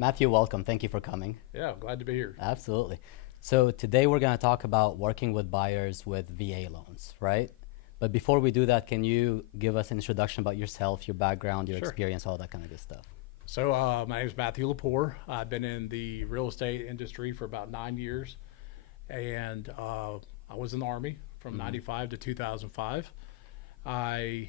Matthew, welcome. Thank you for coming. Yeah, glad to be here. Absolutely. So today we're going to talk about working with buyers with VA loans, right? But before we do that, can you give us an introduction about yourself, your background, your Sure. experience, all that kind of good stuff? So, my name is Matthew Lepore. I've been in the real estate industry for about 9 years, and I was in the Army from '95 to 2005. I,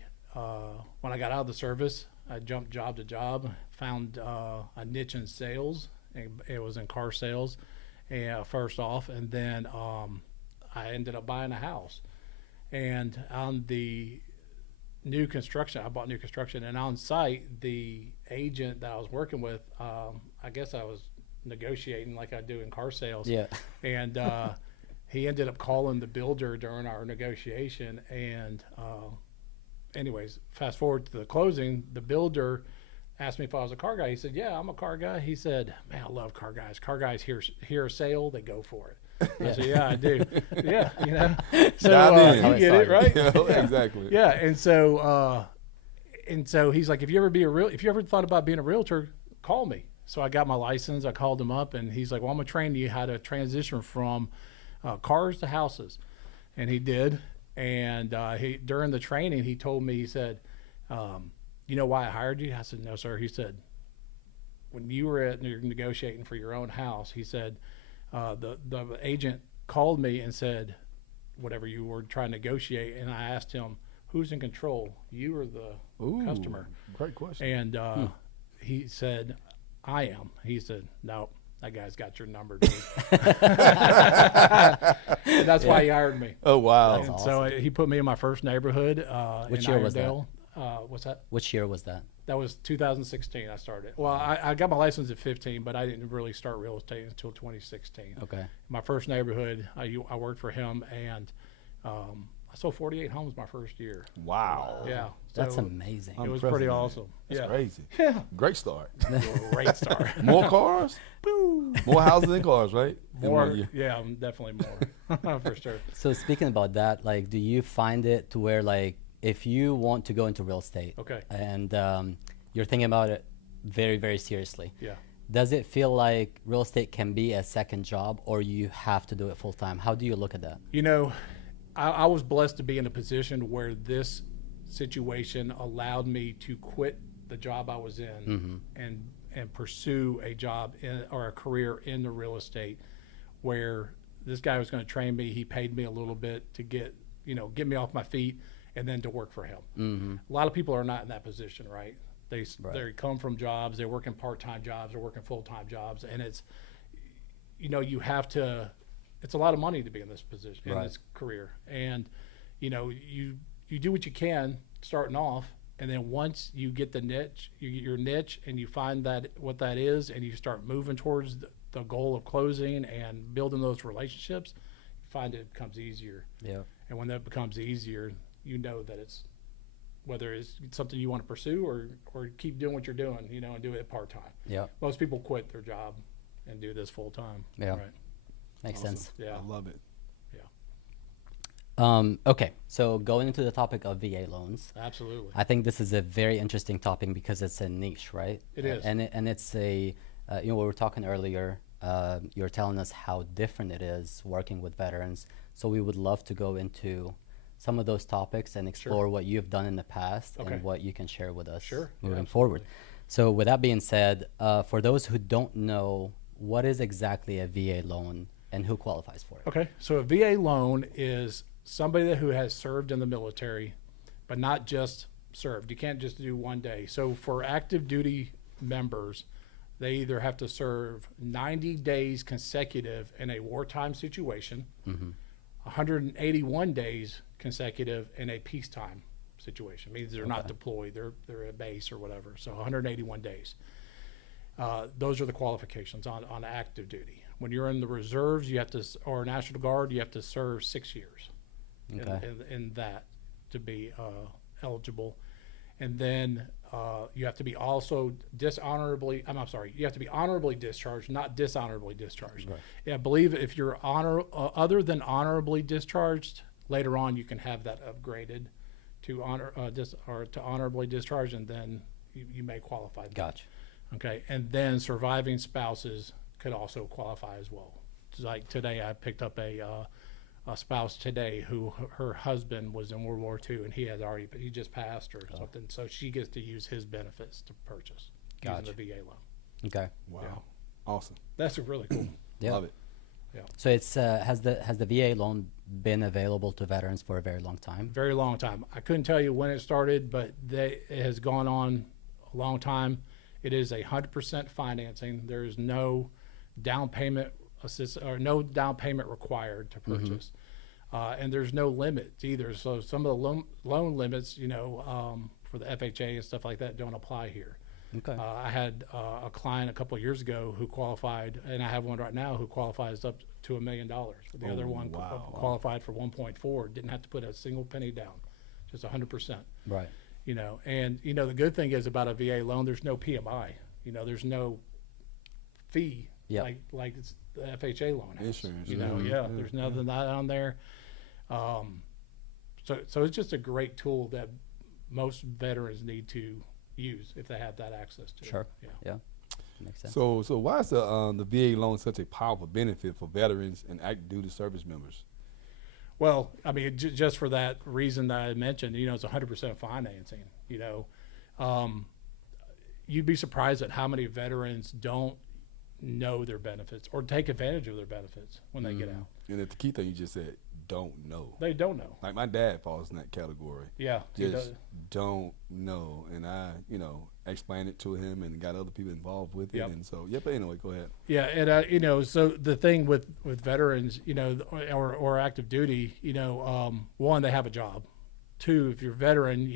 when I got out of the service, I jumped job to job, found a niche in sales, and it was in car sales, and first off, and then I ended up buying a house. And on the new construction, I bought new construction, and on site, the agent that I was working with, I guess I was negotiating like I do in car sales. Yeah. And he ended up calling the builder during our negotiation. And anyways, fast forward to the closing, the builder asked me if I was a car guy. He said, "Yeah, I'm a car guy." He said, "Man, I love car guys. Car guys hear a sale, they go for it." I said, "Yeah, I do." Yeah, you know. So Dive in. you get it, right? Yeah, exactly. Yeah, and so he's like, if you ever thought about being a realtor, call me. So I got my license. I called him up, and he's like, "Well, I'm gonna train you how to transition from cars to houses," and he did. And he during the training, he told me, he said, "You know why I hired you?" I said, "No, sir." He said, "When you were you're negotiating for your own house," he said, the agent called me and said, whatever you were trying to negotiate, and I asked him, who's in control, you or the Ooh, customer?" great question. And he said, "I am." He said, "No, that guy's got your number, dude." And that's why he hired me. Oh, wow. And so he put me in my first neighborhood Which in year was that? Iredale. What's that? Which year was that? That was 2016 I started. Well, I got my license at 15, but I didn't really start real estate until 2016. Okay. My first neighborhood, I worked for him, and I sold 48 homes my first year. Wow. Yeah. That's so amazing. It was pretty Unprecedented. awesome. That's Yeah. crazy. Yeah. Great start. Great start. More cars? More houses than cars, right? In More, one year. yeah, definitely more. For sure. So speaking about that, like, do you find it to where, like, if you want to go into real estate Okay. and you're thinking about it very, very seriously, Yeah. does it feel like real estate can be a second job, or you have to do it full time? How do you look at that? You know, I was blessed to be in a position where this situation allowed me to quit the job I was in and pursue a job or a career in the real estate, where this guy was going to train me. He paid me a little bit to get me off my feet and then to work for him. A lot of people are not in that position, right? They come from jobs, they're working part-time jobs, they're working full-time jobs, and it's, you have to, it's a lot of money to be in this position, in this career. And, you do what you can starting off, and then once you get the niche, you get your niche, and you find that what that is, and you start moving towards the goal of closing and building those relationships, you find it becomes easier. Yeah. And when that becomes easier, you know that it's, whether it's something you want to pursue or keep doing what you're doing, and do it part-time. Yeah. Most people quit their job and do this full-time. Yeah. Right. Makes Awesome. sense. Yeah. I love it. Okay, so going into the topic of VA loans, Absolutely. I think this is a very interesting topic because it's a niche, right? It is. And it's a, we were talking earlier, you were telling us how different it is working with veterans. So we would love to go into some of those topics and explore what you've done in the past and what you can share with us moving forward. So with that being said, for those who don't know, what is exactly a VA loan and who qualifies for it? Okay. So a VA loan is somebody who has served in the military, but not just served. You can't just do one day. So for active duty members, they either have to serve 90 days consecutive in a wartime situation, 181 days consecutive in a peacetime situation. It means they're not deployed, they're at base or whatever. So 181 days. Those are the qualifications on active duty. When you're in the reserves, you have to, or National Guard, you have to serve 6 years in that to be eligible. And then you have to be also dishonorably, you have to be honorably discharged, not dishonorably discharged. Right. Yeah, I believe if you're other than honorably discharged, later on you can have that upgraded to to honorably discharged, and then you may qualify. Gotcha. Okay, and then surviving spouses could also qualify as well. It's like today, I picked up a spouse today who her husband was in World War II, and he just passed or something. So she gets to use his benefits to purchase using the VA loan. Okay. Wow. Yeah. Awesome. That's really cool. Yeah. Love it. So it's has the VA loan been available to veterans for a very long time? Very long time. I couldn't tell you when it started, but it has gone on a long time. It is 100% financing. There is no down payment no down payment required to purchase, and there's no limits either. So some of the loan limits, for the FHA and stuff like that, don't apply here. Okay. I had a client a couple of years ago who qualified, and I have one right now who qualifies up to $1 million. The other one qualified for 1.4, didn't have to put a single penny down, just 100%. Right. And the good thing is about a VA loan, there's no PMI. There's no fee like it's the FHA loan has. Insurance. There's nothing that on there. So it's just a great tool that most veterans need to use if they have that access to. Sure. It. Yeah. Makes sense. So why is the VA loan such a powerful benefit for veterans and active duty service members? Well, I mean, just for that reason that I mentioned, it's 100% financing. You'd be surprised at how many veterans don't know their benefits or take advantage of their benefits when they get out. And the key thing you just said, don't know. They don't know. Like my dad falls in that category. Yeah. Just don't know. And I, explained it to him and got other people involved with it. Yep. And so, but anyway, go ahead. Yeah. And, so the thing with veterans, or active duty, one, they have a job. Two, if you're a veteran,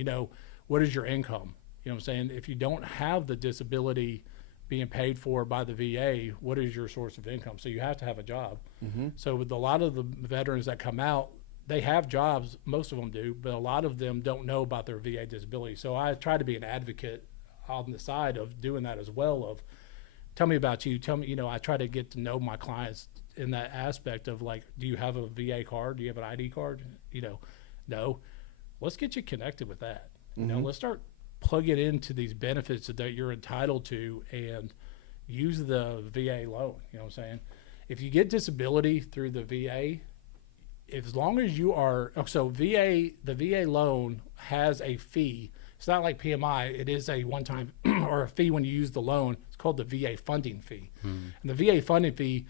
what is your income? You know what I'm saying? If you don't have the disability being paid for by the VA, what is your source of income? So you have to have a job. So with a lot of the veterans that come out, they have jobs, most of them do, but a lot of them don't know about their VA disability. So I try to be an advocate on the side of doing that as well, of tell me about you, tell me, I try to get to know my clients in that aspect of like, do you have a VA card? Do you have an ID card? No, let's get you connected with that. Let's start plug it into these benefits that you're entitled to and use the VA loan. You know what I'm saying? If you get disability through the VA, as long as you are, the VA loan has a fee. It's not like PMI. It is a one-time or a fee when you use the loan. It's called the VA funding fee. And the VA funding fee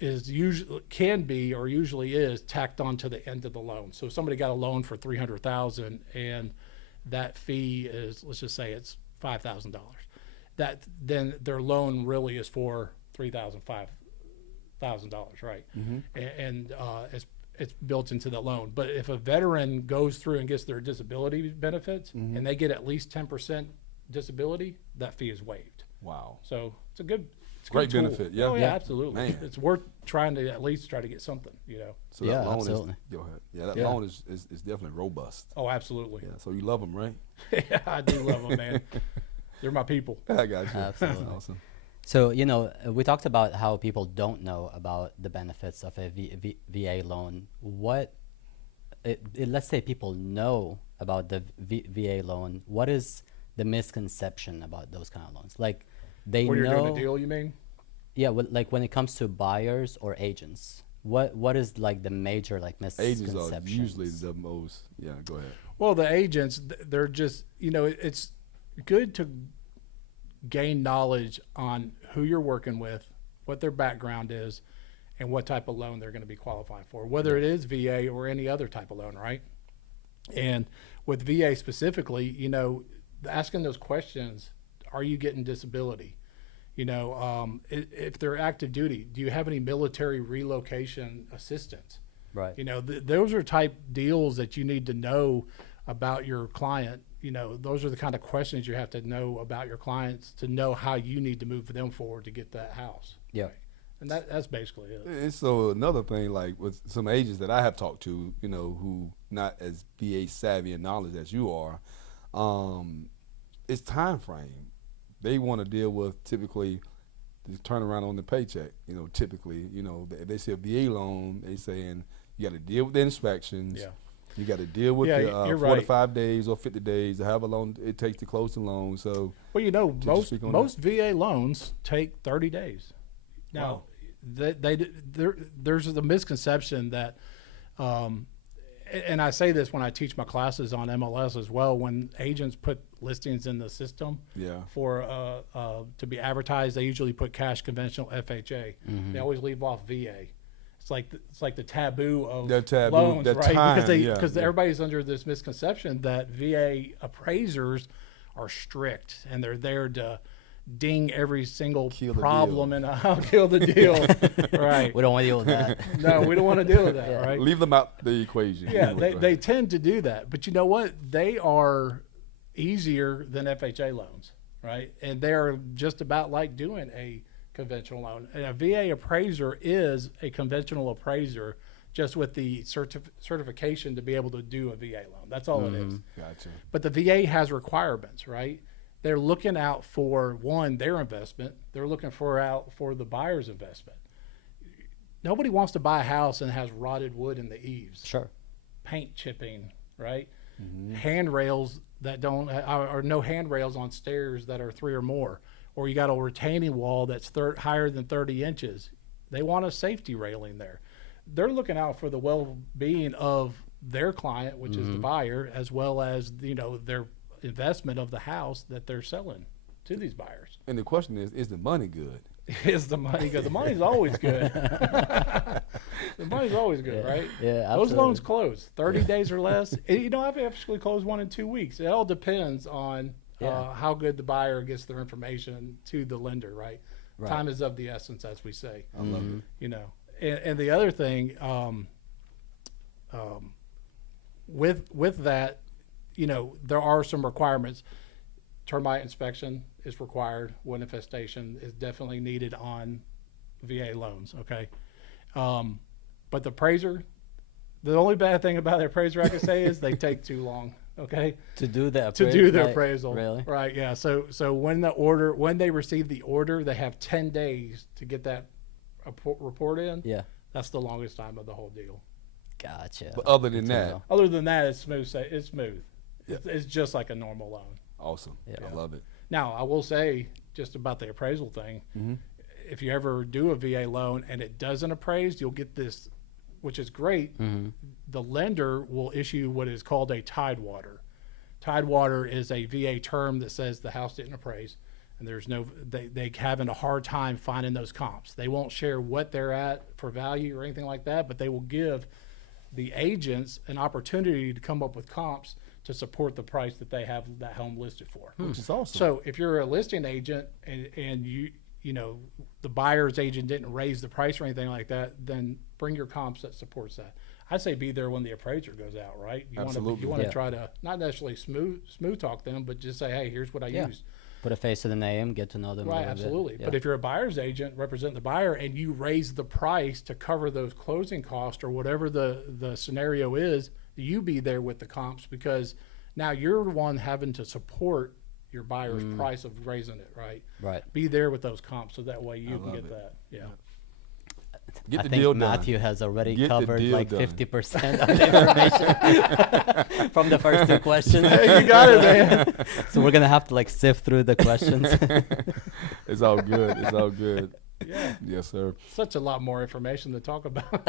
usually is tacked on to the end of the loan. So if somebody got a loan for $300,000 and that fee is, let's just say it's $5,000. Then their loan really is for $5,000, right? And it's built into the loan. But if a veteran goes through and gets their disability benefits and they get at least 10% disability, that fee is waived. Wow. So it's a good. Great tool. benefit, yeah. Oh, yeah, absolutely. Man. It's worth trying to at least try to get something, So that loan absolutely. go ahead. Yeah, that loan is definitely robust. Oh, absolutely. Yeah, so you love them, right? Yeah, I do love them, man. They're my people. I got you. Absolutely. Awesome. So, we talked about how people don't know about the benefits of a VA loan. Let's say people know about the VA loan. What is the misconception about those kind of loans? Like, they When you're know, doing a deal, you mean? yeah, like when it comes to buyers or agents, what is like the major misconceptions? Agents are usually the most. Yeah, go ahead. Well, the agents, they're just, it's good to gain knowledge on who you're working with, what their background is, and what type of loan they're going to be qualified for, whether it is VA or any other type of loan, right? And with VA specifically, asking those questions, are you getting disability? If they're active duty, do you have any military relocation assistance? Right. Those are type deals that you need to know about your client. Those are the kind of questions you have to know about your clients to know how you need to move them forward to get that house. Yeah. Right? And that's basically it. And so another thing, like with some agents that I have talked to, who not as VA savvy and knowledge as you are, it's time frame. They want to deal with typically the turnaround on the paycheck. Typically, if they see a VA loan, they saying you got to deal with the inspections. Yeah. You got to deal with Yeah, the you're 4 to right. 5 days or 50 days, or however long it takes to close the loan. So, Well, you know, Did you most speak on most VA loans take 30 days. Now, Wow. there's the misconception that, and I say this when I teach my classes on MLS as well. When agents put listings in the system yeah. for to be advertised, they usually put cash, conventional, FHA. They always leave off VA. It's like the taboo of The taboo, loans, the right? time, Because yeah. everybody's under this misconception that VA appraisers are strict and they're there to ding every single Kill the problem deal. and kill the deal. Right? We don't want to deal with that. No, we don't want to deal with that. Yeah. Right? Leave them out the equation. Yeah, Anyway, go they ahead. tend to do that. But you know what? They are easier than FHA loans, right? And they're just about like doing a conventional loan. And a VA appraiser is a conventional appraiser, just with the certification to be able to do a VA loan. That's all it is. Gotcha. But the VA has requirements, right? They're looking out for, one, their investment. They're looking for the buyer's investment. Nobody wants to buy a house and has rotted wood in the eaves, Sure. paint chipping, right? Handrails that don't, or no handrails on stairs that are 3 or more, or you got a retaining wall that's higher than 30 inches. They want a safety railing there. They're looking out for the well-being of their client, which is the buyer, as well as, you know, their investment of the house that they're selling to these buyers. And the question is the money good? Is the money good? The money's always good. The money's always good, right? Yeah, Those absolutely. loans close 30 days or less. You know, I've actually closed one in 2 weeks. It all depends on how good the buyer gets their information to the lender, right? Right. Time is of the essence, as we say. I love it. You know, and the other thing, with that, you know, there are some requirements. Termite inspection is required. Wood infestation is definitely needed on VA loans. Okay, but the appraiser, the only bad thing about the appraiser I can say is they take too long. Okay, To do the to do the like, appraisal. Really? Right. Yeah. So when they receive the order, they have 10 days to get that report in. Yeah. That's the longest time of the whole deal. Gotcha. But other than Good to that, know. Other than that, it's smooth. It's smooth. Yeah. It's just like a normal loan. awesome. Yeah. I love it. Now, I will say just about the appraisal thing. If you ever do a VA loan and it doesn't appraise, you'll get this, which is great. The lender will issue what is called a tidewater. Tidewater is a VA term that says the house didn't appraise, and there's no they having a hard time finding those comps. They won't share what they're at for value or anything like that, but they will give the agents an opportunity to come up with comps to support the price that they have that home listed for. Which is awesome. So if you're a listing agent and you know the buyer's agent didn't raise the price or anything like that, then bring your comps that supports that. I say be there when the appraiser goes out, right? You Absolutely. want to Yeah. try to not necessarily smooth talk them, but just say, hey, here's what I Yeah. used. Put a face to the name, get to know them. a Right, little bit. absolutely. Yeah. But if you're a buyer's agent representing the buyer and you raise the price to cover those closing costs or whatever the scenario is, you be there with the comps, because now you're the one having to support your buyer's price of raising it, right? Right. Be there with those comps so that way you can love get it. that. Yeah. Get I the think deal Matthew done. has already Get the covered deal like done. 50% of the information from the first two questions. You got it, man. So we're gonna have to like sift through the questions. It's all good. It's all good. Yeah. Yes, sir. Such a lot more information to talk about.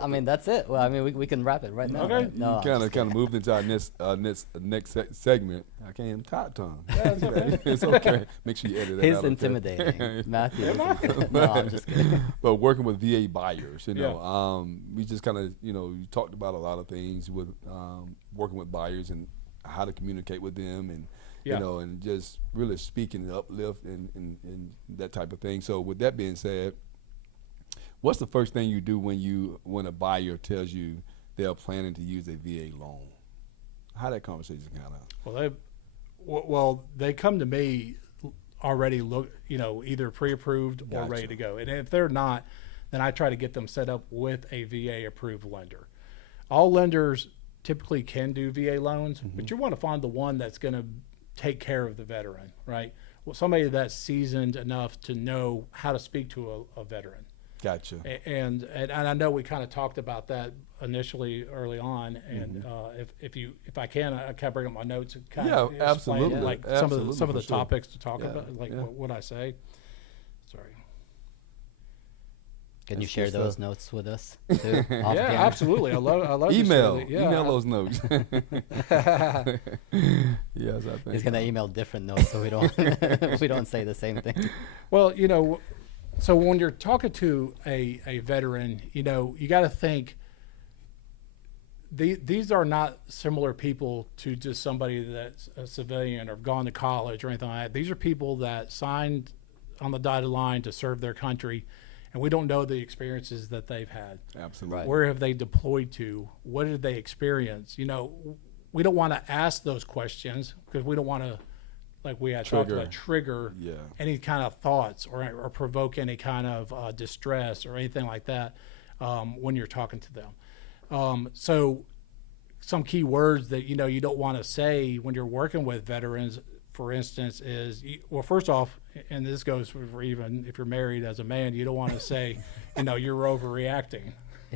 I mean, that's it. Well, I mean, we can wrap it right now. Okay. right? No, I'm Kind just of moved into our next segment. I can't even top tongue. Yeah, it's okay. It's okay. Make sure you edit that He's out. okay? intimidating. Matthew. Am I? No, I'm just kidding. But working with VA buyers, you know, Yeah. we just kind of, you talked about a lot of things with working with buyers and how to communicate with them, and Yeah. and just really speaking and uplift and that type of thing. So with that being said, what's the first thing you do when a buyer tells you they're planning to use a VA loan? How that conversation kind of? Well, they come to me already either pre-approved or ready Gotcha. to go. And if they're not, then I try to get them set up with a VA approved lender. All lenders typically can do VA loans, but you want to find the one that's going to take care of the veteran, right? Well, somebody that's seasoned enough to know how to speak to a veteran. Gotcha. And I know we kind of talked about that initially early on, and if I can, I kind of bring up my notes and kind of explain absolutely. like Absolutely, some of the for sure. topics to talk Yeah, about, like yeah. what I say. Sorry. Can you That's share good those stuff. notes with us too? Off Yeah, camera? absolutely. I love to share Email. the- yeah, Email I- those notes. Yes, I think. He's gonna email different notes so we don't we don't say the same thing. Well, so when you're talking to a veteran, you got to think these are not similar people to just somebody that's a civilian or gone to college or anything like that. These are people that signed on the dotted line to serve their country, and we don't know the experiences that they've had. Absolutely. Right. Where have they deployed to? What did they experience? We don't want to ask those questions because we don't want to, like we had talked about, trigger Yeah. any kind of thoughts or provoke any kind of distress or anything like that when you're talking to them. So some key words that you don't want to say when you're working with veterans, for instance, is, well, first off, and this goes for even if you're married as a man, you don't want to say, you're overreacting.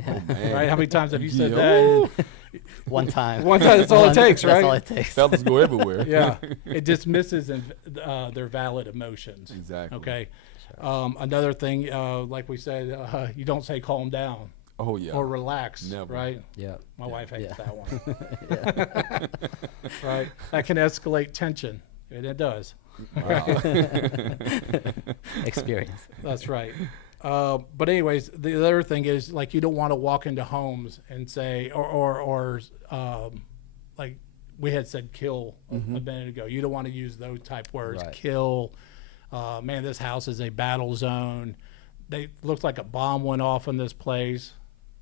Oh, man. Right? How many times have you said Yeah. that? One time. One time, that's all it takes, That's right? all it takes. Fellas go everywhere. Yeah, it dismisses their valid emotions. Exactly. Okay. Another thing, like we said, you don't say calm down Oh, yeah. or relax. Never. right? Yeah. My wife hates Yeah. that one. Right? That can escalate tension, and it does. Experience. That's right. But anyways, the other thing is, like, you don't want to walk into homes and say, or like we had said, kill a minute ago. You don't want to use those type words. Right. Kill. Man, this house is a battle zone. Looks like a bomb went off in this place.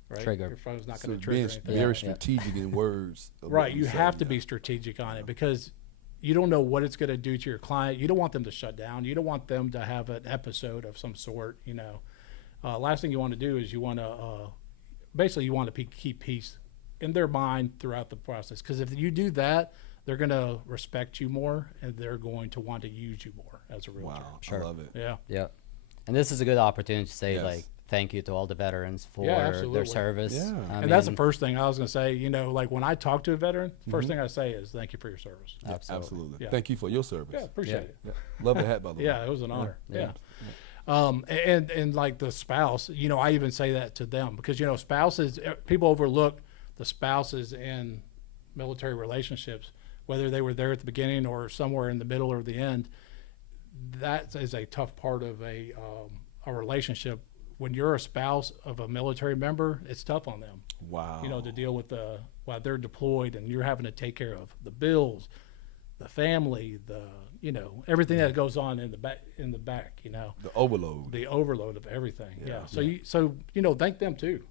Right? Trigger. Your phone's not So going to trigger being anything. very Yeah. strategic in words. of Right. what You say, have to yeah. be strategic on it because you don't know what it's going to do to your client. You don't want them to shut down. You don't want them to have an episode of some sort. Last thing you want to do is you want to basically you want to keep peace in their mind throughout the process. Because if you do that, they're going to respect you more and they're going to want to use you more as a realtor. Wow. Sure. I love it. Yeah. Yeah. And this is a good opportunity to say, Yes. like, thank you to all the veterans for Yeah, their absolutely. service. Yeah. And that's the mean, first thing I was going to say. Like when I talk to a veteran, the first thing I say is thank you for your service. Yeah, Absolutely. absolutely. Yeah. Thank you for your service. Yeah, appreciate Yeah. it. Yeah. Love the hat, by the way. Yeah, it was an honor. Yeah. And like the spouse, I even say that to them because spouses, people overlook the spouses in military relationships, whether they were there at the beginning or somewhere in the middle or the end. That is a tough part of a relationship. When you're a spouse of a military member, it's tough on them. Wow. To deal with while they're deployed and you're having to take care of the bills, the family, everything that goes on in the back, The overload. the overload of everything. Yeah. Yeah. So thank them too.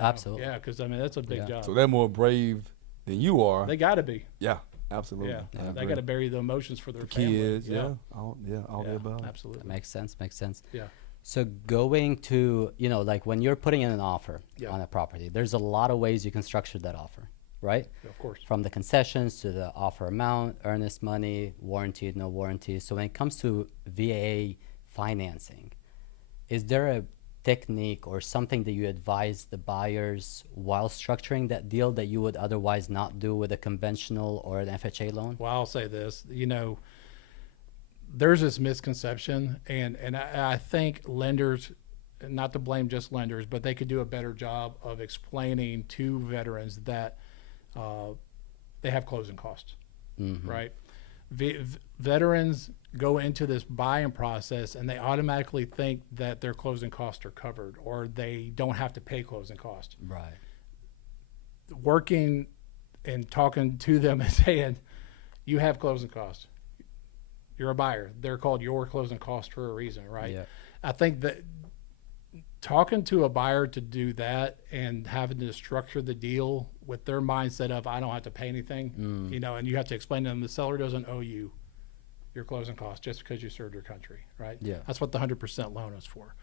Absolutely. Yeah, because that's a big Yeah. job. So they're more brave than you are. They got to be. Yeah, absolutely. Yeah. I They agree. got to bury the emotions for their The family. kids, yeah. All the Yeah, above. absolutely. Makes sense. Yeah. So going to, like when you're putting in an offer Yeah. on a property, there's a lot of ways you can structure that offer, right? Of course. From the concessions to the offer amount, earnest money, warranted, no warranty. So when it comes to VA financing, is there a technique or something that you advise the buyers while structuring that deal that you would otherwise not do with a conventional or an FHA loan? Well, I'll say this, there's this misconception, and I think lenders, not to blame just lenders, but they could do a better job of explaining to veterans that they have closing costs, right? Veterans go into this buying process and they automatically think that their closing costs are covered or they don't have to pay closing costs. Right. Working and talking to them and saying, you have closing costs. You're a buyer. They're called your closing costs for a reason, right? Yeah. I think that talking to a buyer to do that and having to structure the deal with their mindset of I don't have to pay anything, and you have to explain to them the seller doesn't owe you your closing costs just because you served your country, right? Yeah. That's what the 100% loan is for,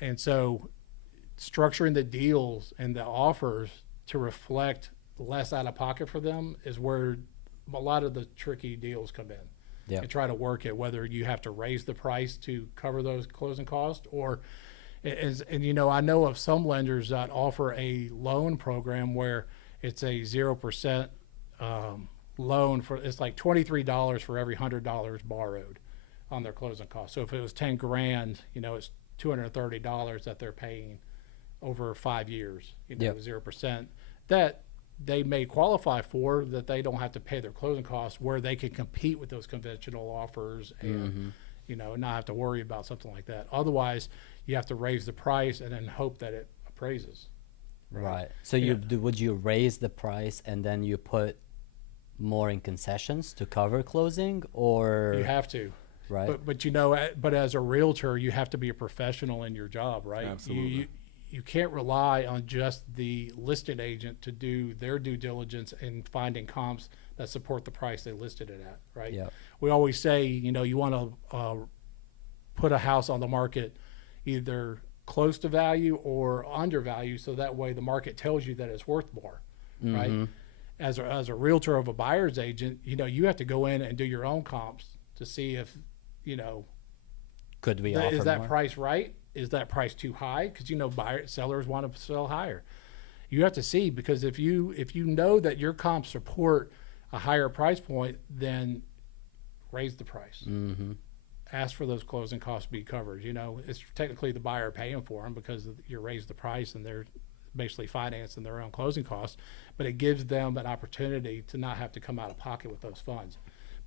and so structuring the deals and the offers to reflect less out of pocket for them is where a lot of the tricky deals come in. Yeah. And try to work it, whether you have to raise the price to cover those closing costs or And you know, I know of some lenders that offer a loan program where it's a 0% loan for, it's like $23 for every $100 borrowed on their closing costs. So if it was 10 grand, you know, it's $230 that they're paying over 5 years, you know, Yep. 0%, that they may qualify for, that they don't have to pay their closing costs, where they can compete with those conventional offers and, you know, not have to worry about something like that. Otherwise, you have to raise the price and then hope that it appraises. Right. So would you raise the price and then you put more in concessions to cover closing, or You have to. right? But you know, but as a realtor, you have to be a professional in your job, right? Absolutely. You can't rely on just the listed agent to do their due diligence in finding comps that support the price they listed it at, right? Yep. We always say, you know, you want to put a house on the market either close to value or undervalue, so that way the market tells you that it's worth more, right? As a realtor of a buyer's agent, you know, you have to go in and do your own comps to see if, you know, Could we offer is that more? price right? Is that price too high? Because, you know, sellers want to sell higher. You have to see, because if you know that your comps support a higher price point, then raise the price. Ask for those closing costs to be covered. You know, it's technically the buyer paying for them because you raise the price and they're basically financing their own closing costs, but it gives them an opportunity to not have to come out of pocket with those funds.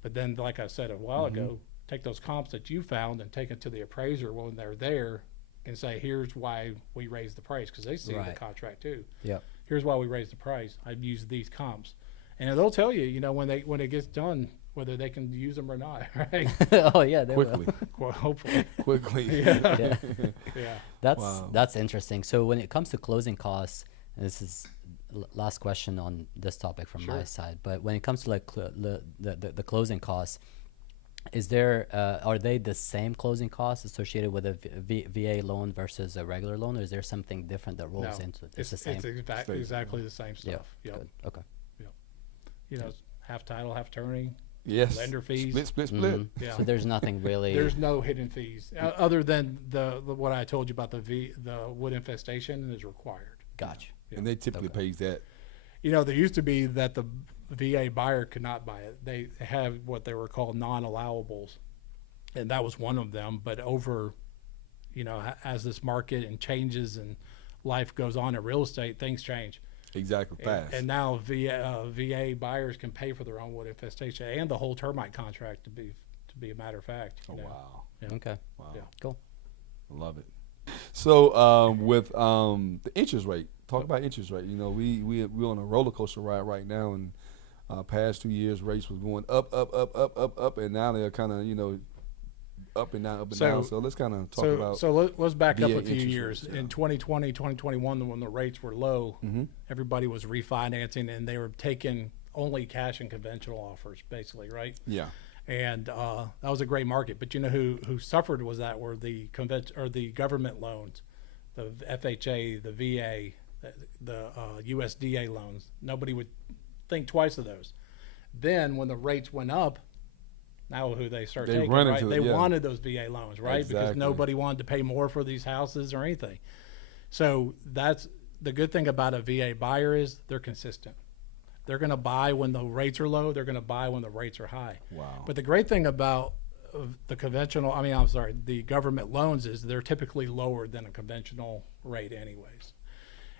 But then, like I said a while ago, take those comps that you found and take it to the appraiser when they're there and say, here's why we raised the price, because they see the Right. contract too. Yep. Here's why we raised the price. I've used these comps, and they'll tell you, you know, when it gets done, whether they can use them or not, right? Oh yeah, they will. Quickly, Hopefully. quickly. Yeah. Yeah. That's interesting. So when it comes to closing costs, and this is last question on this topic from my side, but when it comes to like the closing costs, is there are they the same closing costs associated with a VA loan versus a regular loan, or is there something different that rolls No, into it? it's the same. exactly the same Yeah. stuff. Yep. Good. Okay. You know, half title, half attorney. Yes. Lender fees. Split. Yeah. So there's nothing really. There's no hidden fees other than the what I told you about the wood infestation is required. Gotcha. And they typically pays that. You know, there used to be that the VA buyer could not buy it. They have what they were called non-allowables, and that was one of them. But over, you know, as this market and changes and life goes on in real estate, things change. Exactly. Fast. And now VA buyers can pay for their own wood infestation and the whole termite contract, to be a matter of fact. You know? Wow. Yeah. Okay. Wow. Yeah. Cool. I love it. So with the interest rate, talk about interest rate. You know, we're on a roller coaster ride right now, and past 2 years rates was going up, and now they're kind of, you know, up and down. So let's kind of talk about. So let's back up VA a few interest years. rates, yeah. In 2020, 2021, when the rates were low, everybody was refinancing and they were taking only cash and conventional offers, basically, right? Yeah. And that was a great market. But you know who suffered was that were the the government loans, the FHA, the VA, the USDA loans. Nobody would think twice of those. Then when the rates went up, now who they start taking, run right? into They yeah. wanted those VA loans, right? Because Exactly. nobody wanted to pay more for these houses or anything. So that's the good thing about a VA buyer is they're consistent. They're going to buy when the rates are low. They're going to buy when the rates are high. Wow. But the great thing about the government loans is they're typically lower than a conventional rate anyways.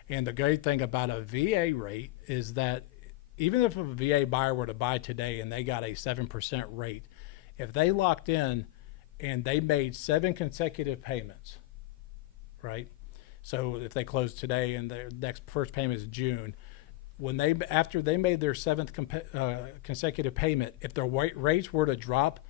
And the great thing about a VA rate is that even if a VA buyer were to buy today and they got a 7% rate, if they locked in and they made 7 consecutive payments, right? So if they close today and their first payment is June, after they made their 7th consecutive payment, if their rates were to drop,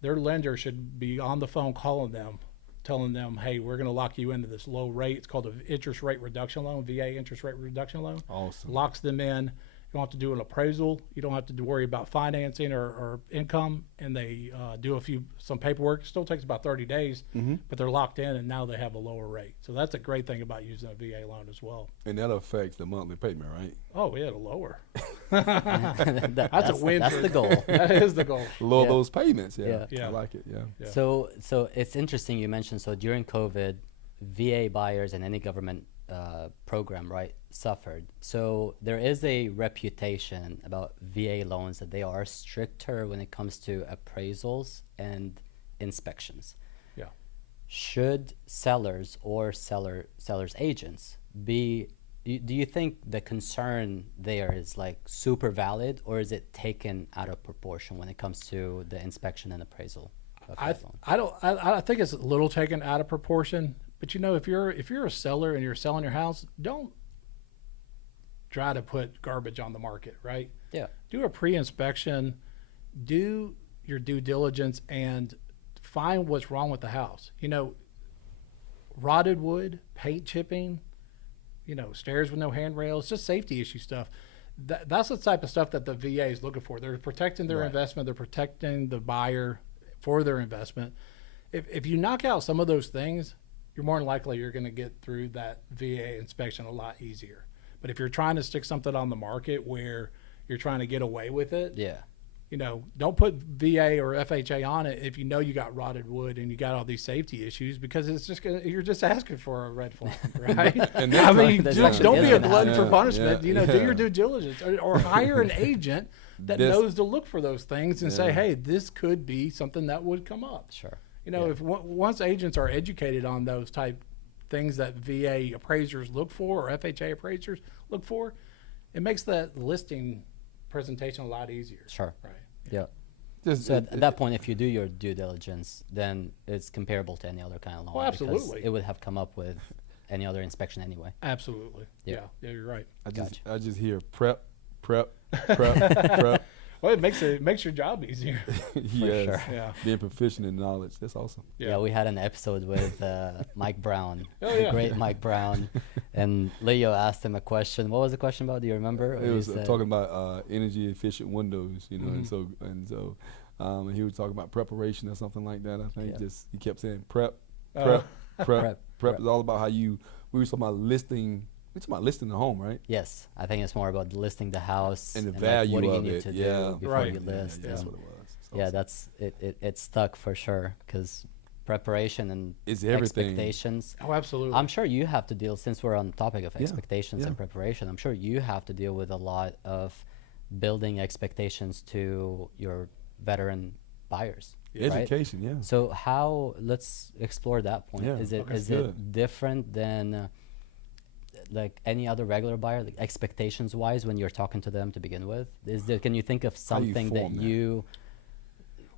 their lender should be on the phone calling them, telling them, hey, we're going to lock you into this low rate. It's called an interest rate reduction loan, VA interest rate reduction loan. Awesome. Locks them in. You don't have to do an appraisal. You don't have to worry about financing or income. And they do some paperwork. It still takes about 30 days, but they're locked in, and now they have a lower rate. So that's a great thing about using a VA loan as well. And that affects the monthly payment, right? Oh, yeah, to lower. That's a win. That's the goal. That is the goal. Lower Yeah. those payments. Yeah. Yeah. I like it. Yeah. Yeah. So it's interesting you mentioned, so during COVID, VA buyers and any government program, right, suffered. So there is a reputation about VA loans that they are stricter when it comes to appraisals and inspections. Yeah. Should sellers or sellers agents be, do you think the concern there is like super valid, or is it taken out of proportion when it comes to the inspection and appraisal of I that loan? I think it's a little taken out of proportion. But you know, if you're a seller and you're selling your house, don't try to put garbage on the market, right? Yeah. Do a pre-inspection, do your due diligence, and find what's wrong with the house. You know, rotted wood, paint chipping, you know, stairs with no handrails, just safety issue stuff. That's the type of stuff that the VA is looking for. They're protecting their investment. They're protecting the buyer for their investment. If you knock out some of those things, you're more than likely you're going to get through that VA inspection a lot easier. But if you're trying to stick something on the market where you're trying to get away with it, Yeah. you know, don't put VA or FHA on it if you know you got rotted wood and you got all these safety issues, because it's just you're just asking for a red flag, right? And I mean, That's just don't actually be a gonna glutton happen. for punishment. Yeah, You know, yeah. do your due diligence, or hire an agent that knows to look for those things and say, Yeah. hey, this could be something that would come up. Sure. You know, Yeah. if once agents are educated on those type things that VA appraisers look for or FHA appraisers look for, it makes that listing presentation a lot easier. Sure. Right. Yeah. Just, So at that point, if you do your due diligence, then it's comparable to any other kind of loan. Oh, because absolutely. it would have come up with any other inspection anyway. Absolutely. Yeah. Yeah, you're right. I just hear prep, prep. Well, it makes your job easier. Yes. sure. Yeah. Being proficient in knowledge. That's awesome. Yeah, we had an episode with Mike Brown, Oh, the yeah. great Mike Brown, and Leo asked him a question. What was the question about? Do you remember? Or It he was said- talking about energy efficient windows, you know, Mm-hmm. and so and he was talking about preparation or something like that. I think Yeah. he kept saying prep. Oh. Prep is all about how we were talking about listing. We talking about listing the home, right? Yes, I think it's more about listing the house And the like, value what do you of need it. to Yeah. do before Right. you list. That's and- what it was. It's yeah, awesome. that's it stuck for sure, because preparation and It's everything. expectations. Oh, absolutely. I'm sure you have to deal, since we're on the topic of Yeah, expectations yeah. and preparation, I'm sure you have to deal with a lot of building expectations to your veteran buyers. right? Education, yeah. So let's explore that point. Yeah, Is it okay, is good. it different than like any other regular buyer, like expectations wise, when you're talking to them to begin with? Can you think of How you something that form that? you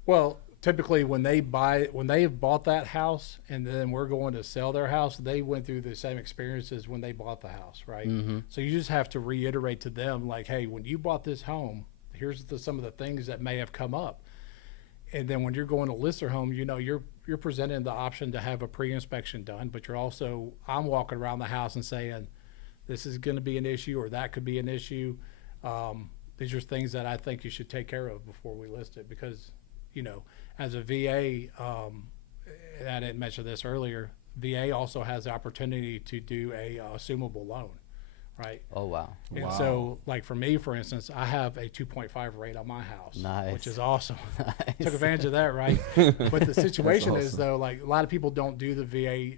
Well, typically when they have bought that house and then we're going to sell their house, they went through the same experiences when they bought the house, right? Mm-hmm. So you just have to reiterate to them, like, hey, when you bought this home, here's some of the things that may have come up. And then when you're going to list their home, you know, you're presenting the option to have a pre-inspection done, but I'm walking around the house and saying, this is going to be an issue, or that could be an issue. These are things that I think you should take care of before we list it, because, you know, as a VA, and I didn't mention this earlier, VA also has the opportunity to do a assumable loan, right? oh wow. And Wow. so, like for me, for instance, I have a 2.5 rate on my house, Nice. which is awesome. Nice. Took advantage of that, right? But the situation is, awesome. though, like a lot of people don't do the VA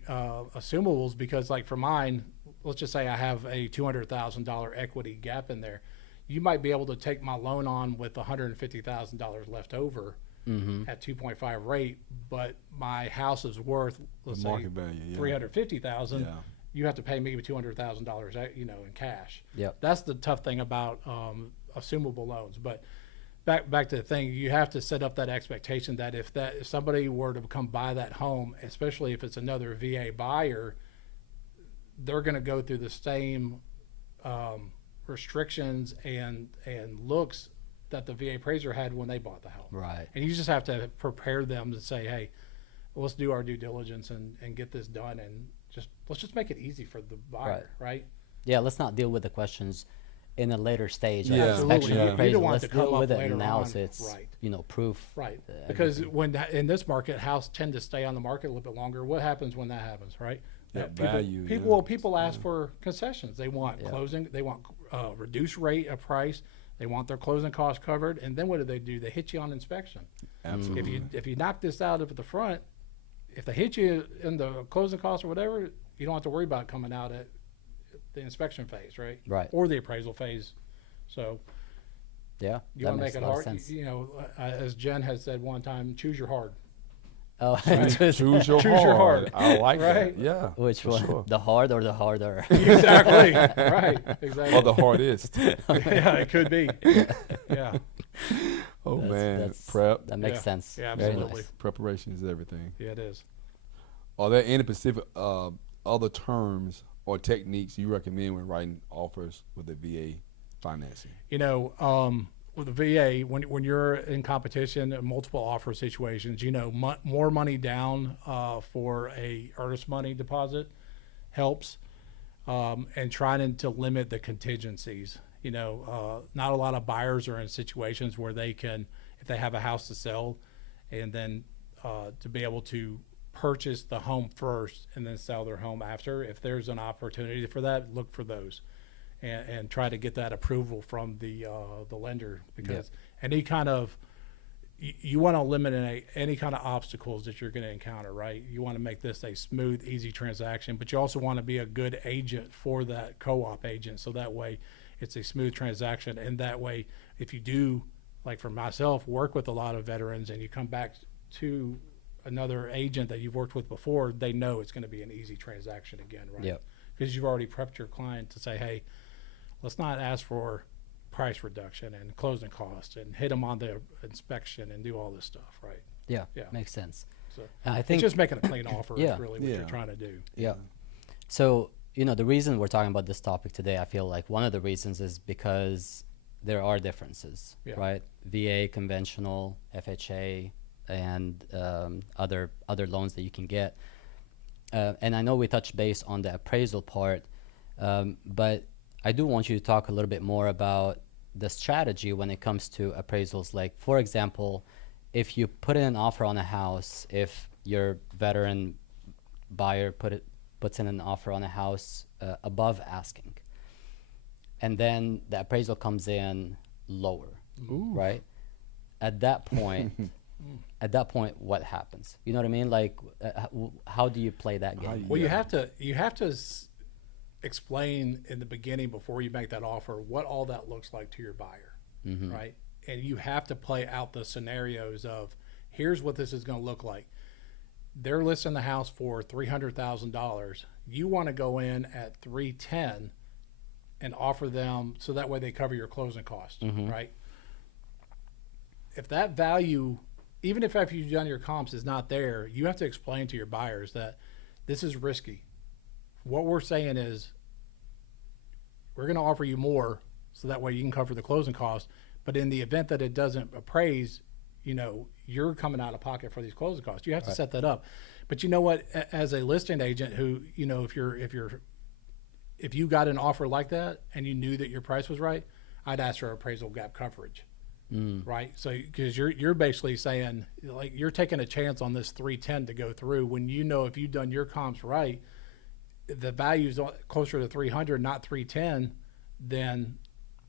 assumables because, like for mine, let's just say I have a $200,000 equity gap in there. You might be able to take my loan on with $150,000 left over Mm-hmm. at 2.5 rate, but my house is worth, let's say, market value, yeah. 350,000. Yeah. You have to pay me $200,000, you know, in cash. Yep. That's the tough thing about assumable loans. But back to the thing, you have to set up that expectation that if somebody were to come buy that home, especially if it's another VA buyer, they're going to go through the same restrictions and looks that the VA appraiser had when they bought the home. Right. And you just have to prepare them to say, hey, let's do our due diligence and get this done, and let's just make it easy for the buyer, right? Yeah, let's not deal with the questions in a later stage of Yeah. inspection Absolutely. or Yeah. You appraisal. don't want Let's it to come deal up with it later now, on. so it's Right. proof. Right. Because when in this market, houses tend to stay on the market a little bit longer. What happens when that happens, right? Yeah, People, value, people, yeah. well, people ask for concessions. They want Yeah. closing. They want reduced rate of price. They want their closing costs covered. And then what do? They hit you on inspection. Absolutely. If you knock this out at the front, if they hit you in the closing costs or whatever, you don't have to worry about coming out at the inspection phase, right? Right. Or the appraisal phase. So Yeah. you that want to makes make a it lot hard. of sense. You know, as Jen has said one time, choose your hard. Oh, Choose your Choose your hard. hard. I like Right? that. Yeah. which for one? sure. The hard or the harder? Exactly. Right. Exactly. Or the hardest. Yeah, it could be. Yeah. Oh man, That's- prep. That makes Yeah. sense. Yeah, Very absolutely. nice. Preparation is everything. Yeah, it is. Are there any specific other terms or techniques you recommend when writing offers with the VA financing? You know, with the VA, when you're in competition and multiple offer situations, you know, more money down for a earnest money deposit helps, and trying to limit the contingencies. You know, not a lot of buyers are in situations where they can, if they have a house to sell, and then to be able to purchase the home first and then sell their home after. If there's an opportunity for that, look for those. And try to get that approval from the lender, because any kind of you want to eliminate any kind of obstacles that you're going to encounter, right? You want to make this a smooth, easy transaction, but you also want to be a good agent for that co-op agent, so that way it's a smooth transaction. And that way, if you do, like for myself, work with a lot of veterans and you come back to another agent that you've worked with before, they know it's going to be an easy transaction again, right? Yep. Because you've already prepped your client to say, hey, let's not ask for price reduction and closing costs and hit them on the inspection and do all this stuff, right? Yeah. Yeah. Makes sense. So I it's think just making a clean offer Yeah. is really what Yeah. you're trying to do. Yeah. So, you know, the reason we're talking about this topic today, I feel like one of the reasons is because there are differences, Yeah. right? VA, conventional, FHA, and other loans that you can get. And I know we touched base on the appraisal part, but I do want you to talk a little bit more about the strategy when it comes to appraisals. Like, for example, if you put in an offer on a house, if your veteran buyer puts in an offer on a house above asking, and then the appraisal comes in lower, right? At that point, what happens? You know what I mean? Like, how do you play that game? Well, you have to explain in the beginning before you make that offer what all that looks like to your buyer, right? And you have to play out the scenarios of, here's what this is going to look like. They're listing the house for $300,000. You want to go in at $310,000 and offer them, so that way they cover your closing costs, right? If that value, even if after you've done your comps, is not there, you have to explain to your buyers that this is risky. What we're saying is, we're going to offer you more so that way you can cover the closing costs. But in the event that it doesn't appraise, you know, you're coming out of pocket for these closing costs. You have to set that up. But you know what? As a listing agent, who, you know, if you got an offer like that and you knew that your price was right, I'd ask for appraisal gap coverage, right? So because you're basically saying, like, you're taking a chance on this 310 to go through, when you know if you've done your comps right, the value's closer to 300, not 310, then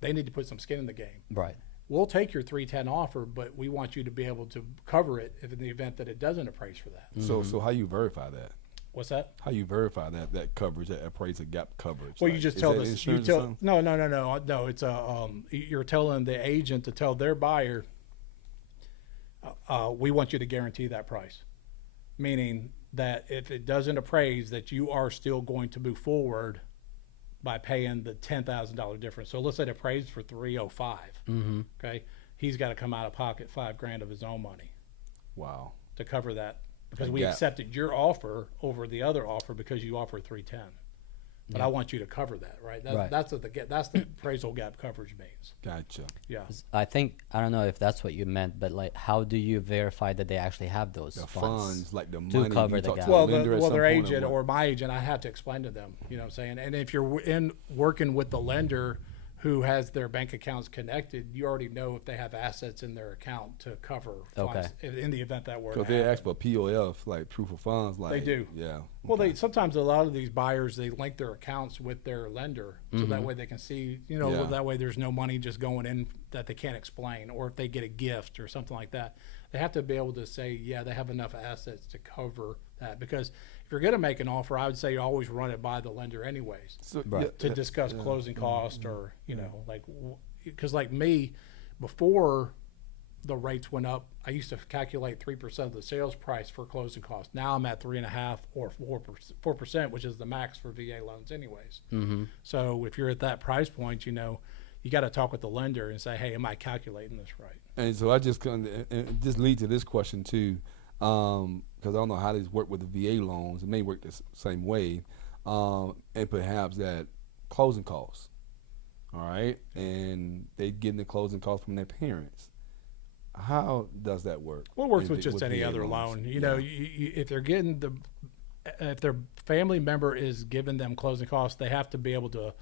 they need to put some skin in the game. Right. We'll take your 310 offer, but we want you to be able to cover it if in the event that it doesn't appraise for that. So how you verify that? What's that? How you verify that coverage, that appraisal gap coverage? Well, Like, you just is tell that this. You insurance or tell something? no. It's you're telling the agent to tell their buyer, we want you to guarantee that price, meaning that if it doesn't appraise, that you are still going to move forward by paying the $10,000 difference. So let's say it appraised for 305. Okay, he's got to come out of pocket $5,000 of his own money Wow. to cover that, because That we gap. accepted your offer over the other offer because you offered 310. But I want you to cover that, right? Right. That's what that's the appraisal gap coverage means. Gotcha. Yeah. I think, I don't know if that's what you meant, but like, how do you verify that they actually have those The funds? funds, like the to money. cover you the talk to gap. the Well, lender at some their point agent what? or my agent, I have to explain to them, you know what I'm saying? And if you're working with the lender who has their bank accounts connected, you already know if they have assets in their account to cover funds in the event that were to Because they happen. ask for POF, like proof of funds. Like do. Yeah. Well, they sometimes a lot of these buyers, they link their accounts with their lender, so that way they can see, you know, Yeah. that way there's no money just going in that they can't explain, or if they get a gift or something like that. they have to be able to say, yeah, they have enough assets to cover that. Because if you're going to make an offer, I would say you always run it by the lender anyways So, Right. to discuss closing cost, or, you know, like, because like me, before the rates went up, I used to calculate 3% of the sales price for closing costs. Now I'm at 3.5 or 4%, which is the max for VA loans anyways. So if you're at that price point, you know, you got to talk with the lender and say, hey, am I calculating this right? And so I just and just lead to this question too, because I don't know how these work with the VA loans. It may work the same way, and perhaps that closing costs. All right, and they getting the closing costs from their parents. How does that work? Well, it works with just any VA other loans? loan. You know, if they're getting if their family member is giving them closing costs, they have to be able to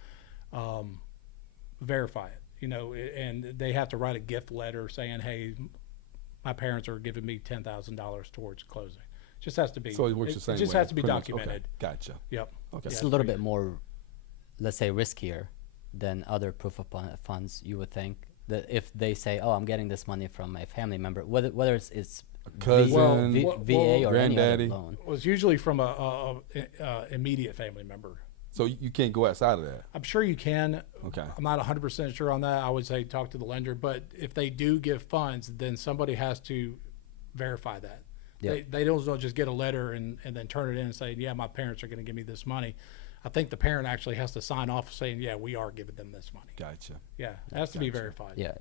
verify it. You know, and they have to write a gift letter saying, "Hey, my parents are giving me $10,000 towards closing." Just has to be. So it works the same It just way, has to be pretty much. documented. Okay. Gotcha. Yep. Okay. It's a little bit more, let's say, riskier than other proof of funds. You would think that if they say, "Oh, I'm getting this money from my family member," whether it's Cousin, VA or any other granddaddy. loan. It was usually from a immediate family member. So you can't go outside of that. I'm sure you can. Okay. I'm not 100% sure on that. I would say talk to the lender, but if they do give funds, then somebody has to verify that. Yep. They don't just get a letter and then turn it in and say, yeah, my parents are going to give me this money. I think the parent actually has to sign off saying, yeah, we are giving them this money. Gotcha. Yeah, it has to be verified. Yeah,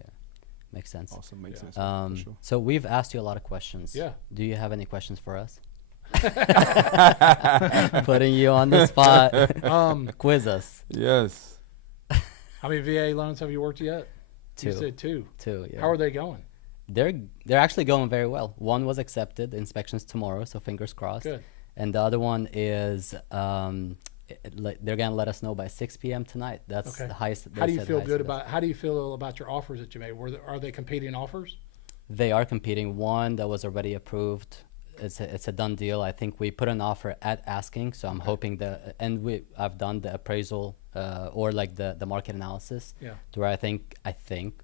makes sense. Awesome. Makes sense. Yeah. For sure. So we've asked you a lot of questions. Yeah. Do you have any questions for us? Putting you on the spot. Quiz us. Yes. How many VA loans have you worked yet? You 2. said 2. 2. Yeah. How are they going? They're actually going very well. One was accepted. The inspection's tomorrow, so fingers crossed. Good. And the other one is they're gonna let us know by 6 p.m. tonight. That's Okay. the highest. How do you said feel highest good it is. about? How do you feel about your offers that you made? Are they competing offers? They are competing. One that was already approved. It's a done deal. I think we put an offer at asking, so I'm hoping that, and I've done the appraisal or like the market analysis, Yeah. to where I think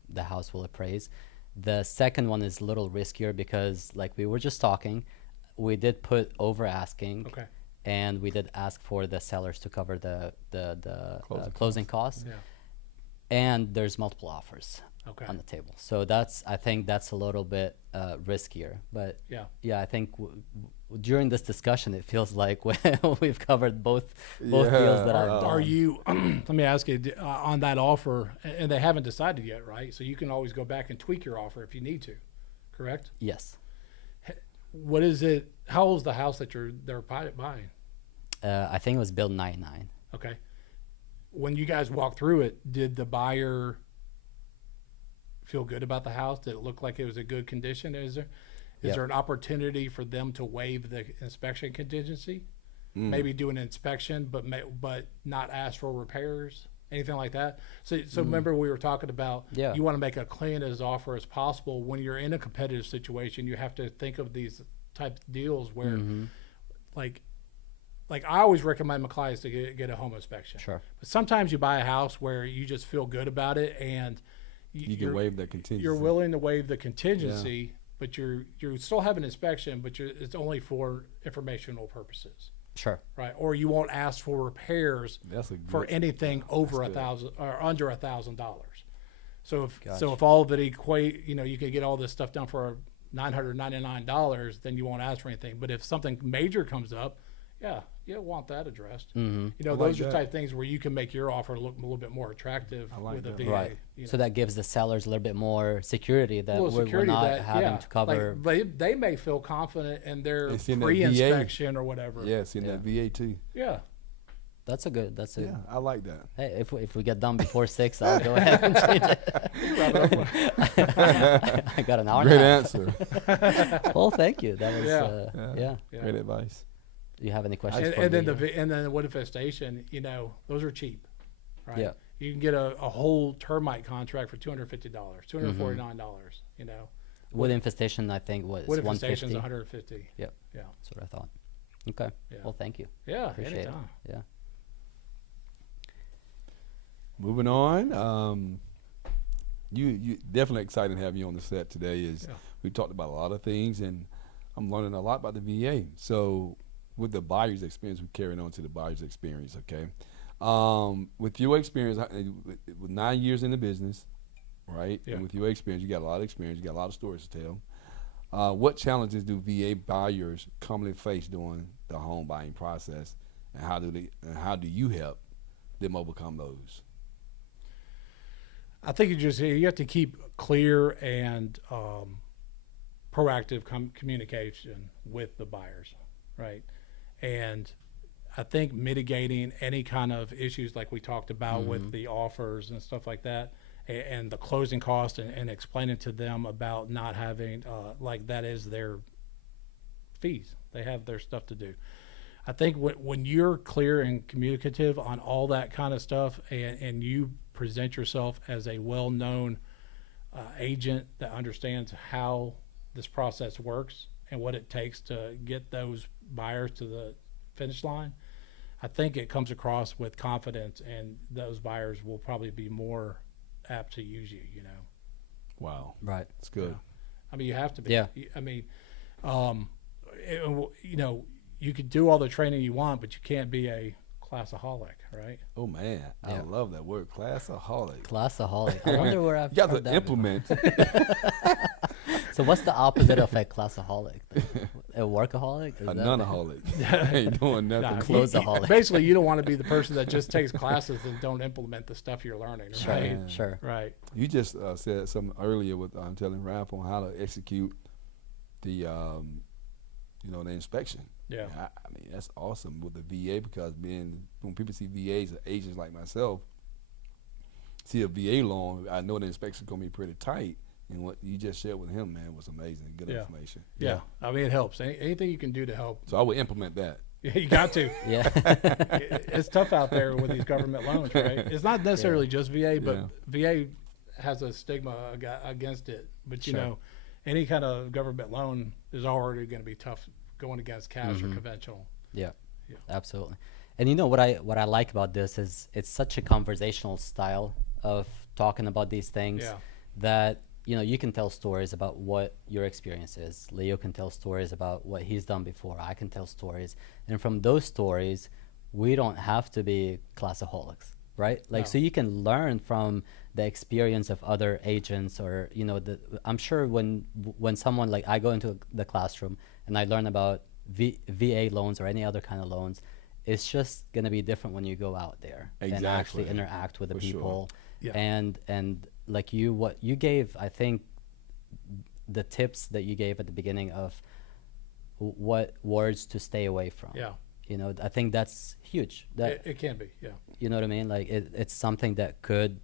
the house will appraise. The second one is a little riskier because, like we were just talking, we did put over asking, Okay. and we did ask for the sellers to cover the closing costs, Yeah. and there's multiple offers Okay. on the table. So I think that's a little bit riskier. But Yeah. I think during this discussion, it feels like we've covered both deals that I've done. Are you? Let me ask you on that offer, and they haven't decided yet, right? So you can always go back and tweak your offer if you need to, correct? Yes. What is it? How old is the house that they're buying? I think it was built 99. Okay. When you guys walked through it, did the buyer feel good about the house? Did it look like it was a good condition? Is Yep. there an opportunity for them to waive the inspection contingency? Maybe do an inspection, but not ask for repairs, anything like that. So remember we were talking about Yeah. you want to make a clean as offer as possible. When you're in a competitive situation, you have to think of these types of deals where, like I always recommend my clients to get a home inspection. Sure. But sometimes you buy a house where you just feel good about it, and You can waive that contingency. you're willing to waive the contingency, but you still have an inspection, but it's only for informational purposes, Sure. right? Or you won't ask for repairs That's a for good- anything over that's good. $1,000 or under $1,000. So if Gotcha. all of it you could get all this stuff done for $999, then you won't ask for anything. But if something major comes up, you want that addressed. Mm-hmm. You know, I like those are that. type things where you can make your offer look a little bit more attractive like with a that. VA. Right. You know. So that gives the sellers a little bit more security that we're not having to cover. Like they may feel confident in their It's in that pre-inspection or whatever. Yes, in that VA too. Yeah. That's a good. Yeah, I like that. Hey, if we get done before 6, I'll go ahead and change it. I got an hour. Great and a half. answer. Well, thank you. That was Yeah. Yeah. Great advice. Do you have any questions? And, for and then me? and then the wood infestation, those are cheap, right? Yeah. You can get a whole termite contract for $250, $249. You know, Wood infestation, I think, was wood infestation is 150. $150. Yep. Yeah. That's what I thought. Okay. Yeah. Well, thank you. Yeah. Appreciate Anytime. it. Yeah. Moving on. You definitely excited to have you on the set today. Is Yeah. We talked about a lot of things, and I'm learning a lot about the VA. So with the buyer's experience, we're carrying on to the buyer's experience, okay? With your experience, with 9 years in the business, right? Yeah. And with your experience, you got a lot of experience, you got a lot of stories to tell. What challenges do VA buyers commonly face during the home buying process, and how do you help them overcome those? I think you have to keep clear and proactive communication with the buyers, right? And I think mitigating any kind of issues like we talked about with the offers and stuff like that, and the closing cost, and explaining to them about not having like that is their fees. They have their stuff to do. I think when you're clear and communicative on all that kind of stuff, and you present yourself as a well-known agent that understands how this process works and what it takes to get those buyers to the finish line, I think it comes across with confidence, and those buyers will probably be more apt to use you, you know. Wow. Right. That's good. Yeah. I mean, you have to be. Yeah. I mean, you know, you could do all the training you want, but you can't be a classaholic, right? Oh man, I Yeah. love that word, classaholic. Classaholic. I wonder where I've You got heard to that implement. So what's the opposite of a classaholic? A workaholic? Is A that- nonaholic. Ain't doing nothing. Nah, Closeaholic. Basically, you don't want to be the person that just takes classes and don't implement the stuff you're learning, Sure, right? sure. Right. You just said something earlier with telling Ralph on how to execute the, the inspection. Yeah. I mean, that's awesome with the VA, because when people see VAs, agents like myself, see a VA loan, I know the inspection's gonna be pretty tight. And what you just shared with him, man, was amazing. Good Yeah. information. Yeah. I mean, it helps. Anything you can do to help. So I would implement that. Yeah, you got to. Yeah. It's tough out there with these government loans, right? It's not necessarily just VA, but VA has a stigma against it. But you Sure. know, any kind of government loan is already going to be tough going against cash or conventional. Yeah, Yeah. absolutely. And you know what I like about this is it's such a conversational style of talking about these things Yeah. that you can tell stories about what your experience is. Leo can tell stories about what he's done before. I can tell stories, and from those stories, we don't have to be classaholics, right? Like, No. so you can learn from the experience of other agents, or I'm sure when someone, like, I go into the classroom and I learn about VA loans or any other kind of loans, it's just going to be different when you go out there and actually Exactly. interact with the For sure. people. Yeah. And like what you gave, I think the tips that you gave at the beginning of what words to stay away from. Yeah. I think that's huge. That It can be. Yeah. you know what I mean? Like it's something that could.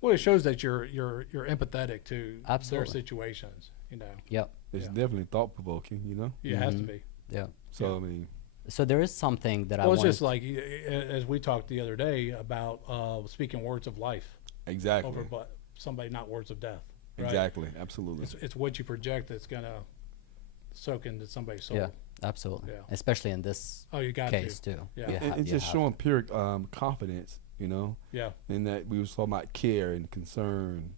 Well, it shows that you're empathetic to their Absolutely. situations. You know, Yep. It's Yeah. definitely thought provoking. it has to be. Yeah. So Yeah. I mean, So there is something that I Well, it's wanted. just like as we talked the other day about speaking words of life exactly, over but somebody, not words of death. Right? exactly, absolutely. It's what you project that's gonna soak into somebody's soul. Yeah, absolutely. Yeah. Especially in this Oh, you got case to. too. Yeah. You And ha- it's you just have showing to. pure confidence, Yeah. in that we was talking about care and concern,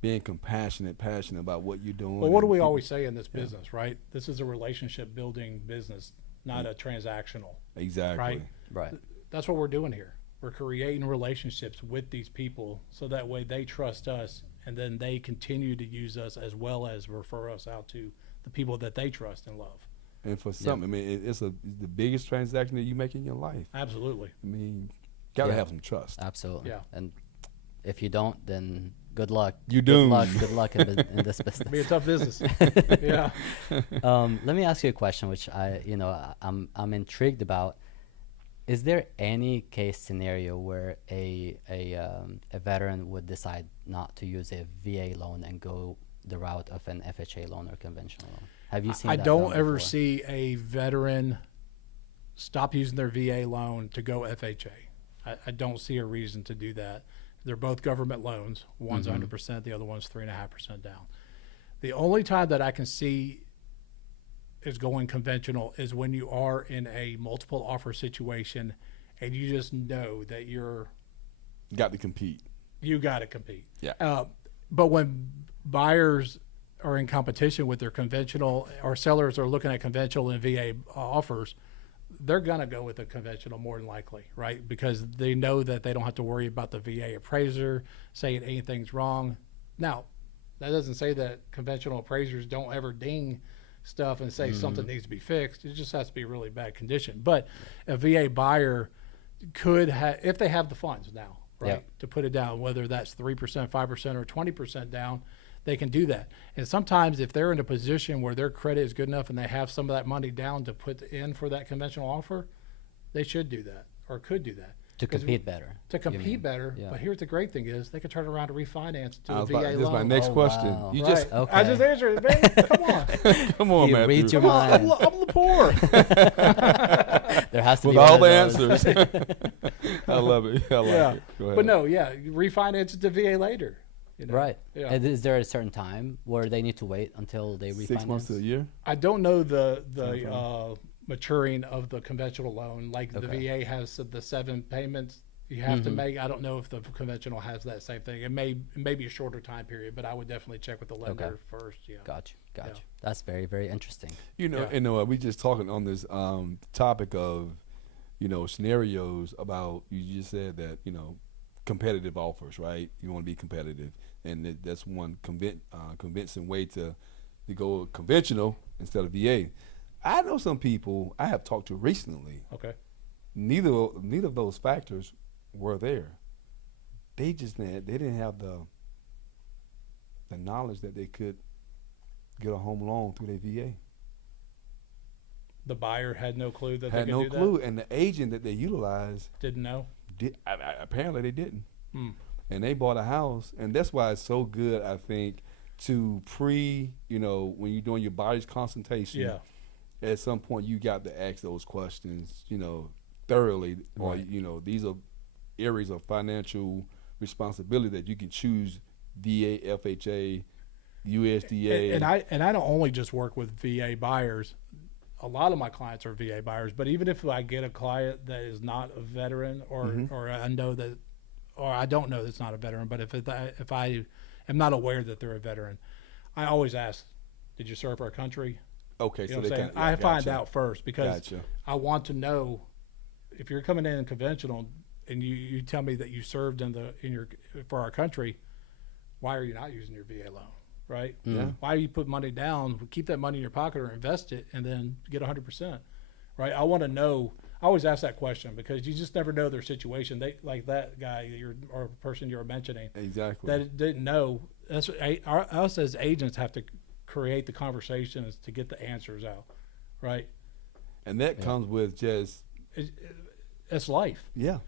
being compassionate, passionate about what you're doing. Well, what do and we people- always say in this business, right? This is a relationship building business, not a transactional. Exactly. Right. Right. That's what we're doing here. We're creating relationships with these people so that way they trust us, and then they continue to use us as well as refer us out to the people that they trust and love. And for some, I mean, it's the biggest transaction that you make in your life. Absolutely. I mean, gotta Yeah. have some trust. Absolutely. Yeah. And if you don't, then good luck. You Good doomed. luck. Good luck in this Be a business. tough business. Yeah. Let me ask you a question, which I'm intrigued about. Is there any case scenario where a veteran would decide not to use a VA loan and go the route of an FHA loan or conventional loan? Have you seen I that don't done ever before? see a veteran stop using their VA loan to go FHA. I don't see a reason to do that. They're both government loans. One's 100%, the other one's 3.5% down. The only time that I can see is going conventional is when you are in a multiple offer situation and you just know that Got to compete. you got to compete. Yeah. But when buyers are in competition with their conventional, or sellers are looking at conventional and VA offers, they're going to go with the conventional more than likely, right? Because they know that they don't have to worry about the VA appraiser saying anything's wrong. Now, that doesn't say that conventional appraisers don't ever ding stuff and say something needs to be fixed. It just has to be really bad condition. But a VA buyer could have, if they have the funds now, right, Yep. to put it down, whether that's 3%, 5%, or 20% down, they can do that. And sometimes if they're in a position where their credit is good enough and they have some of that money down to put in for that conventional offer, they should do that or could do that. To compete better. To compete better. Yeah. But here's the great thing is they can turn around and refinance to I a was VA about, this is my loan. next Oh, question. wow. You Right. just Okay. I just answered it, man. Come on. come on, You Matthew. read your Come on. mind. I'm Lepore. There has to With be all one the of those. answers. I love it. I like Yeah. it. Go ahead. But no, yeah, you refinance it to VA later. You know? Right. Yeah. And is there a certain time where they need to wait until they refinance? 6 months to a year. I don't know the maturing of the conventional loan. Like the Okay. VA has the 7 payments you have to make. I don't know if the conventional has that same thing. It may be a shorter time period, but I would definitely check with the lender first. Yeah. Gotcha. Yeah. That's very, very interesting. You know, Yeah. and we just talking on this topic of, scenarios about, you just said that, competitive offers, right? You want to be competitive, and that's one convincing way to go conventional instead of VA. I know some people I have talked to recently. Okay. Neither of those factors were there. They didn't have the knowledge that they could get a home loan through their VA. The buyer had no clue that Had they no could do clue, and the agent that they utilized that. Didn't know. apparently they didn't. Hmm. And they bought a house, and that's why it's so good, I think, to when you're doing your buyer's consultation. Yeah. At some point you got to ask those questions, thoroughly, or Right. these are areas of financial responsibility that you can choose VA, FHA, USDA. And I don't only just work with VA buyers. A lot of my clients are VA buyers, but even if I get a client that is not a veteran, or I know that, or I don't know that's not a veteran, but if I am not aware that they're a veteran, I always ask, did you serve our country? Okay, You so know they what I'm saying? can. I find out first because Gotcha. I want to know if you're coming in conventional and you tell me that you served for our country, why are you not using your VA loan, right? Yeah. Why do you put money down, keep that money in your pocket or invest it and then get 100%, right? I want to know. I always ask that question because you just never know their situation. They, like that guy or person you're mentioning, Exactly. that didn't know. That's what us as agents have to create the conversations to get the answers out, right? And that comes with just It's life. yeah.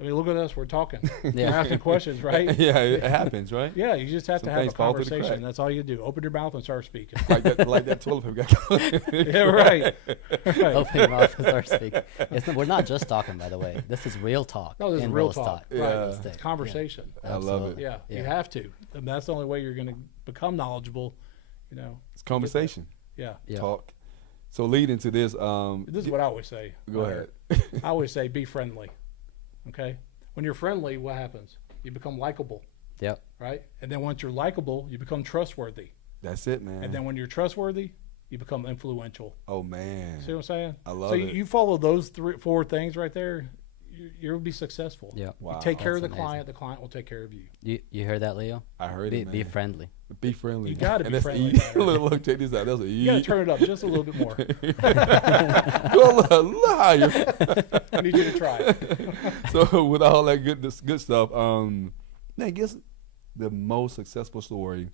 I mean, look at us. We're talking. Yeah. We're asking questions, right? Yeah, it happens, right? Yeah, you just have Some to have a things fall through the conversation. crack. That's all you do. Open your mouth and start speaking. like that toilet paper. Yeah, right. Right. Open your mouth and start speaking. We're not just talking, by the way. This is real talk. No, this is in real estate. talk. Yeah. Right. Real It's estate. conversation. I love it. Yeah, you have to. And that's the only way you're going to become knowledgeable, It's conversation. Yeah. Yeah. Talk. So lead into this. This is what I always say. Go ahead. I always say be friendly. Okay? When you're friendly, what happens? You become likable, Yep. right? And then once you're likable, you become trustworthy. That's it, man. And then when you're trustworthy, you become influential. Oh man. See what I'm saying? I love so it. you follow those 4 things right there, you'll be successful. Yeah. Wow. You take care of the That's amazing. client will take care of you. You heard that, Leo? I heard Be, it, man. be friendly. Be friendly. You gotta And be that's friendly, E. man. look, check this out. That's a E. You got to turn it up just a little bit more. Go a little higher. I need you to try it. So with all that good stuff, man, guess the most successful story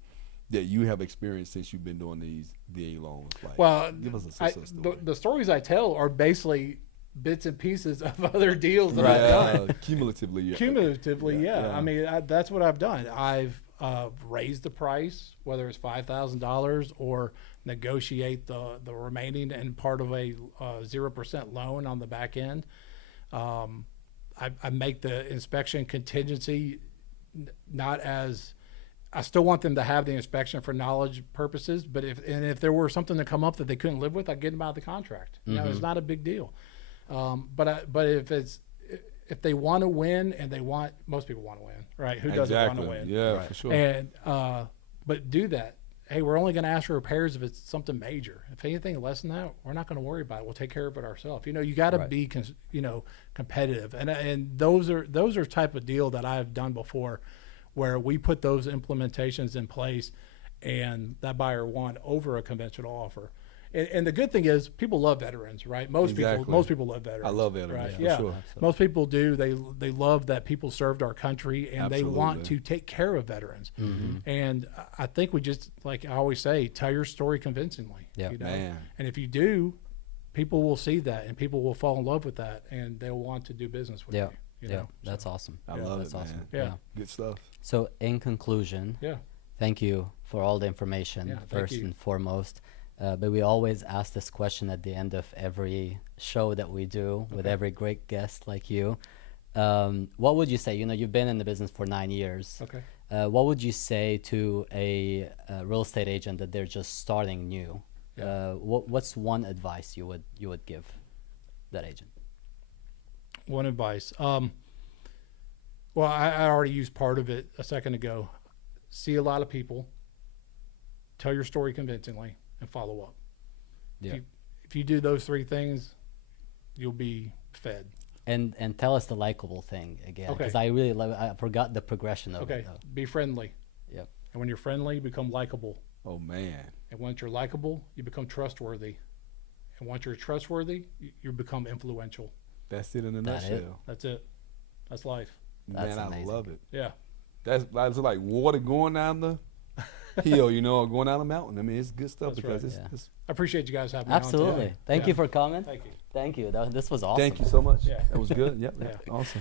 that you have experienced since you've been doing these VA loans. Like, Well, give us a success story. the stories I tell are basically bits and pieces of other deals that I've done. Cumulatively, yeah. Cumulatively, yeah. Yeah. I mean, that's what I've done. I've raised the price, whether it's $5,000 or negotiate the remaining and part of a 0% loan on the back end. I make the inspection contingency not as I still want them to have the inspection for knowledge purposes, but if there were something to come up that they couldn't live with, I'd get them out of the contract. You know, it's not a big deal. But if they want to win, and most people want to win, right? Who doesn't want to Exactly. win? Yeah, Right. for sure. And but do that hey, we're only going to ask for repairs if it's something major. If anything less than that, we're not going to worry about it. We'll take care of it ourselves. You know, you got to Right. be, competitive. And those are type of deal that I've done before, where we put those implementations in place, and that buyer won over a conventional offer. And the good thing is, people love veterans, right? Most Exactly. people love veterans. I love veterans, right? for Yeah, sure. most people do. They love that people served our country, and they want Absolutely. to take care of veterans. And I think we just, like I always say, tell your story convincingly. Yeah. You know? Man. And if you do, people will see that, and people will fall in love with that, and they'll want to do business with Yeah. you. You Yeah. know? That's awesome. I love That's it, man. awesome. Yeah. Good stuff. So in conclusion, Yeah. thank you for all the information, Yeah, thank first you. and foremost. But we always ask this question at the end of every show that we do with Okay. every great guest like you. What would you say? You know, you've been in the business for 9 years. Okay. What would you say to a real estate agent that they're just starting new? Yeah. What's one advice you would give that agent? One advice. Well, I already used part of it a second ago. See a lot of people. Tell your story convincingly, and follow up. Yeah. If you do those three things, you'll be fed. And tell us the likable thing again, Okay. because I really love. I forgot the progression of Okay. it though. Be friendly. Yep. And when you're friendly, you become likable. Oh man. And once you're likable, you become trustworthy. And once you're trustworthy, you become influential. That's it in a That it? nutshell. That's it. That's life. That's Man, amazing. I love it. Yeah. That's like water going down the hill, you know, or going down a mountain. I mean, it's good stuff That's because right. Yeah. it's I appreciate you guys having me on Absolutely. today. Thank Yeah. you for coming. Thank you. Thank you. This was awesome. thank you so much. Yeah. That was good. Yep. Yeah. Awesome.